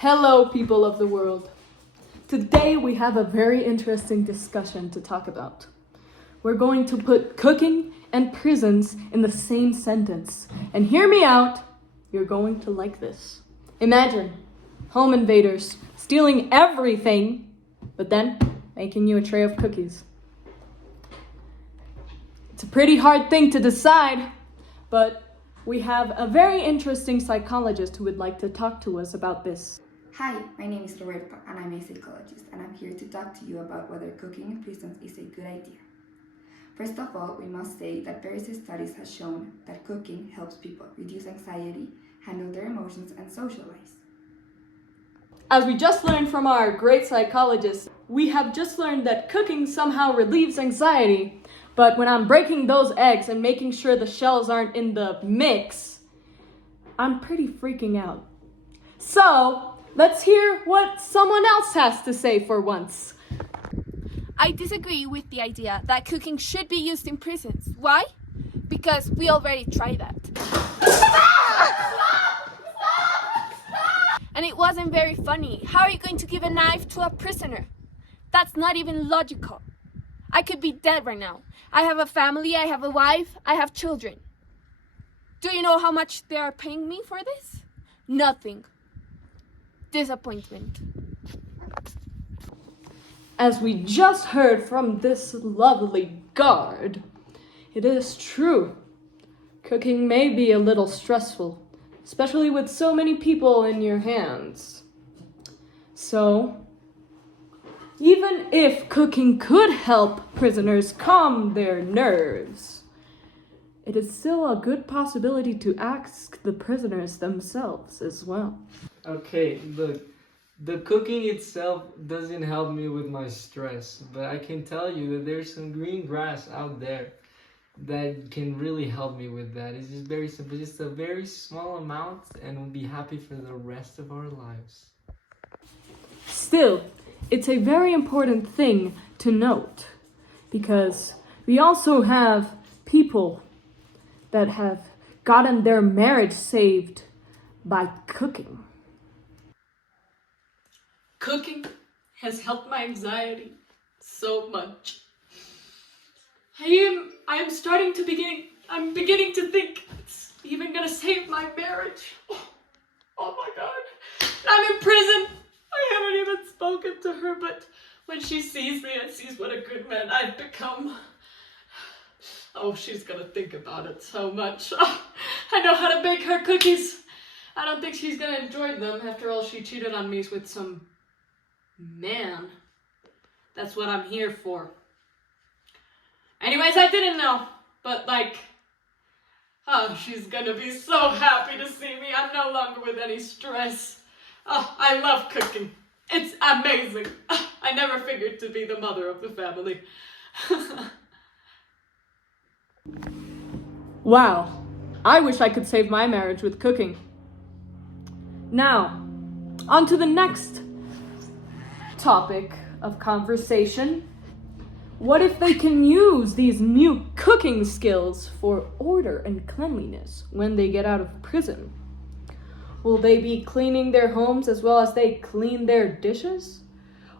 Hello, people of the world. Today we have a very interesting discussion to talk about. We're going to put cooking and prisons in the same sentence. And hear me out, you're going to like this. Imagine home invaders stealing everything, but then making you a tray of cookies. It's a pretty hard thing to decide, but we have a very interesting psychologist who would like to talk to us about this. Hi, my name is Roberta and I'm a psychologist, and I'm here to talk to you about whether cooking in prisons is a good idea. First of all, we must say that various studies have shown that cooking helps people reduce anxiety, handle their emotions, and socialize. As we just learned from our great psychologist, we have just learned that cooking somehow relieves anxiety, but when I'm breaking those eggs and making sure the shells aren't in the mix, I'm pretty freaking out. So, let's hear what someone else has to say for once. I disagree with the idea that cooking should be used in prisons. Why? Because we already tried that. And it wasn't very funny. How are you going to give a knife to a prisoner? That's not even logical. I could be dead right now. I have a family, I have a wife, I have children. Do you know how much they are paying me for this? Nothing. Disappointment. As we just heard from this lovely guard, it is true. Cooking may be a little stressful, especially with so many people in your hands. So, even if cooking could help prisoners calm their nerves, it is still a good possibility to ask the prisoners themselves as well. Okay, look, the cooking itself doesn't help me with my stress, but I can tell you that there's some green grass out there that can really help me with that. It's just very simple, just a very small amount, and we'll be happy for the rest of our lives. Still, it's a very important thing to note, because we also have people that have gotten their marriage saved by cooking. Cooking has helped my anxiety so much. I'm beginning to think it's even gonna save my marriage. Oh my God. I'm in prison. I haven't even spoken to her, but when she sees me and sees what a good man I've become, oh, she's gonna think about it so much. Oh, I know how to bake her cookies. I don't think she's gonna enjoy them. After all, she cheated on me with some man. That's what I'm here for. Anyways, I didn't know, but oh, she's gonna be so happy to see me. I'm no longer with any stress. Oh, I love cooking. It's amazing. Oh, I never figured to be the mother of the family. Wow, I wish I could save my marriage with cooking. Now, on to the next topic of conversation. What if they can use these new cooking skills for order and cleanliness when they get out of prison? Will they be cleaning their homes as well as they clean their dishes?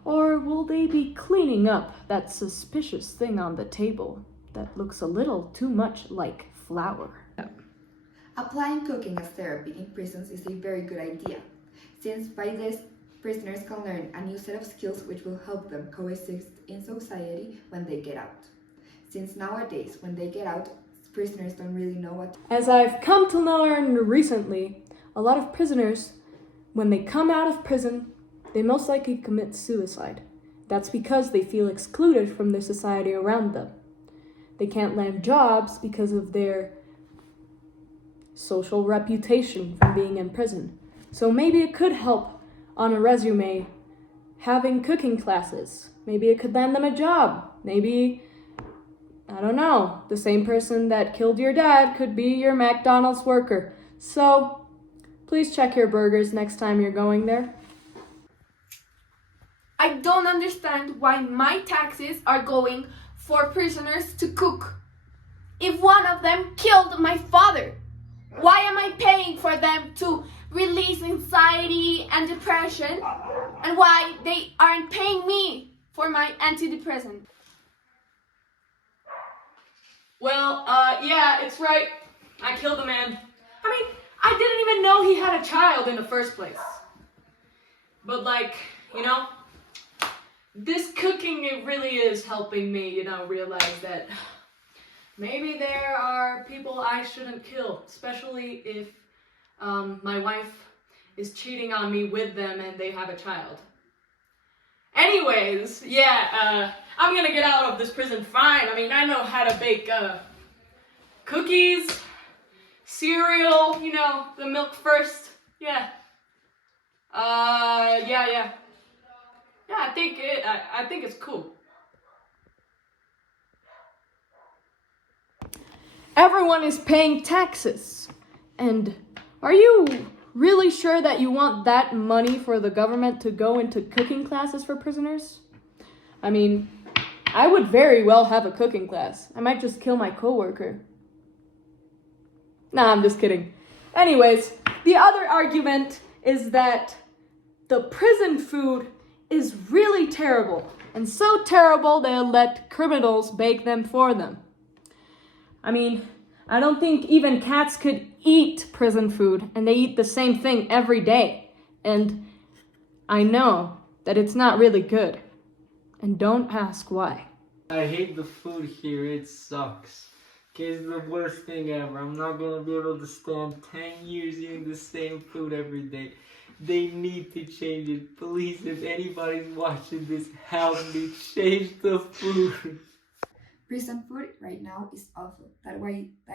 Or will they be cleaning up that suspicious thing on the table that looks a little too much like flour? Applying cooking as therapy in prisons is a very good idea, since by this, prisoners can learn a new set of skills which will help them coexist in society when they get out. Since nowadays, when they get out, prisoners don't really know what to do. As I've come to learn recently, a lot of prisoners, when they come out of prison, they most likely commit suicide. That's because they feel excluded from the society around them. They can't land jobs because of their social reputation from being in prison. So maybe it could help on a resume having cooking classes. Maybe it could land them a job. Maybe, I don't know, the same person that killed your dad could be your McDonald's worker. So, please check your burgers next time you're going there. I don't understand why my taxes are going for prisoners to cook. If one of them killed my father, why am I paying for them to release anxiety and depression, and why they aren't paying me for my antidepressant. Well, yeah, it's right. I killed a man. I mean, I didn't even know he had a child in the first place. But like, you know, this cooking, it really is helping me, you know, realize that maybe there are people I shouldn't kill, especially if my wife is cheating on me with them and they have a child. Anyways, yeah, I'm gonna get out of this prison fine. I mean, I know how to bake cookies, cereal, you know, the milk first. Yeah. Yeah. Yeah, I think it's cool. Everyone is paying taxes. And are you really sure that you want that money for the government to go into cooking classes for prisoners? I mean, I would very well have a cooking class. I might just kill my coworker. Nah, I'm just kidding. Anyways, the other argument is that the prison food is really terrible. And so terrible they'll let criminals bake them for them. I mean, I don't think even cats could eat prison food, and they eat the same thing every day. And I know that it's not really good. And don't ask why. I hate the food here, it sucks. It's the worst thing ever. I'm not gonna be able to stand 10 years eating the same food every day. They need to change it. Please, if anybody's watching this, help me change the food. Prison food right now is awful. That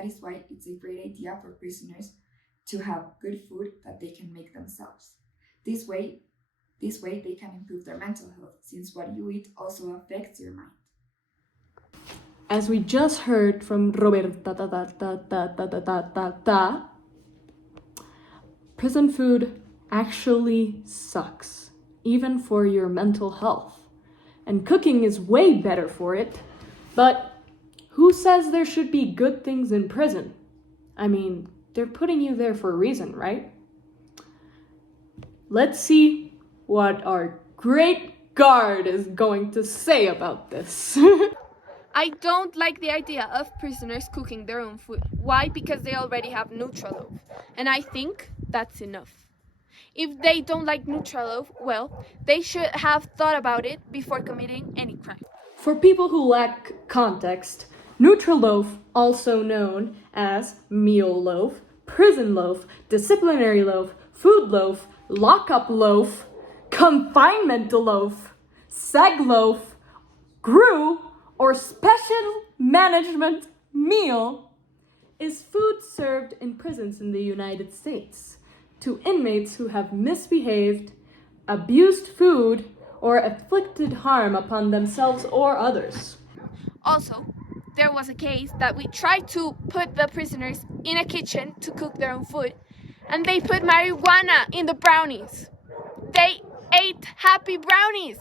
is why it's a great idea for prisoners to have good food that they can make themselves. This way they can improve their mental health, since what you eat also affects your mind. As we just heard from Roberta, prison food actually sucks, even for your mental health. And cooking is way better for it. But who says there should be good things in prison? I mean, they're putting you there for a reason, right? Let's see what our great guard is going to say about this. I don't like the idea of prisoners cooking their own food. Why? Because they already have Nutraloaf. And I think that's enough. If they don't like Nutraloaf, well, they should have thought about it before committing any crime. For people who lack context, Nutraloaf, also known as meal loaf, prison loaf, disciplinary loaf, food loaf, lockup loaf, confinement loaf, seg loaf, GRU, or special management meal, is food served in prisons in the United States to inmates who have misbehaved, abused food, or inflicted harm upon themselves or others. Also, there was a case that we tried to put the prisoners in a kitchen to cook their own food, and they put marijuana in the brownies. They ate happy brownies.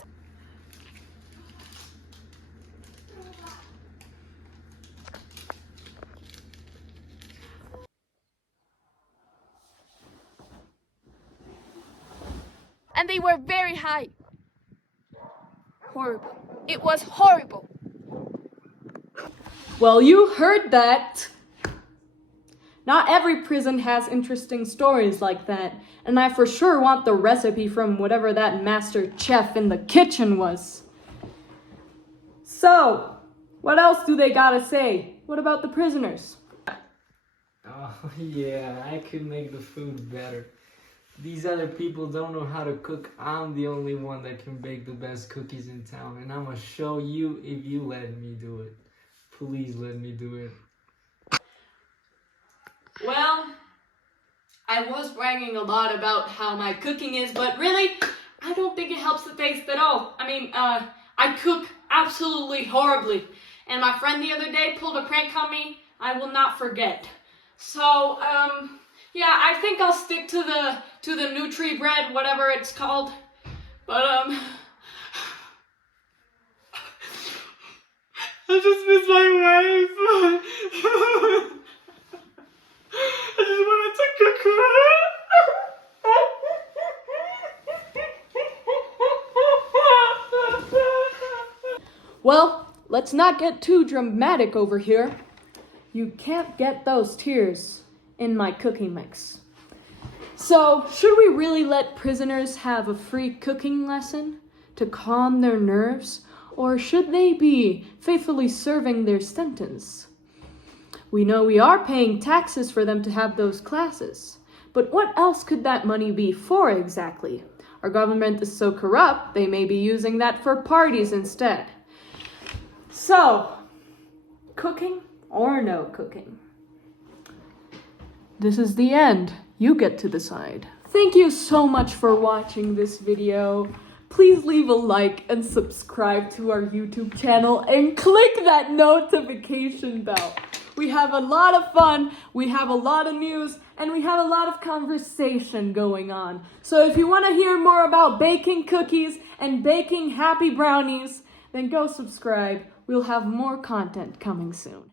And they were very high. Horrible. It was horrible. Well, you heard that. Not every prison has interesting stories like that, and I for sure want the recipe from whatever that master chef in the kitchen was. So, what else do they gotta say? What about the prisoners? Oh yeah, I could make the food better. These other people don't know how to cook. I'm the only one that can bake the best cookies in town, and I'm gonna show you if you let me do it. Please let me do it. Well, I was bragging a lot about how my cooking is, but really, I don't think it helps the taste at all. I mean, I cook absolutely horribly, and my friend the other day pulled a prank on me I will not forget. So, yeah, I think I'll stick to the Nutri bread, whatever it's called. But, I just miss my wife. I just wanted to cook her. Well, let's not get too dramatic over here. You can't get those tears in my cooking mix. So, should we really let prisoners have a free cooking lesson to calm their nerves, or should they be faithfully serving their sentence? We know we are paying taxes for them to have those classes, but what else could that money be for exactly? Our government is so corrupt, they may be using that for parties instead. So, cooking or no cooking? This is the end. You get to decide. Thank you so much for watching this video. Please leave a like and subscribe to our YouTube channel and click that notification bell. We have a lot of fun, we have a lot of news, and we have a lot of conversation going on. So if you want to hear more about baking cookies and baking happy brownies, then go subscribe. We'll have more content coming soon.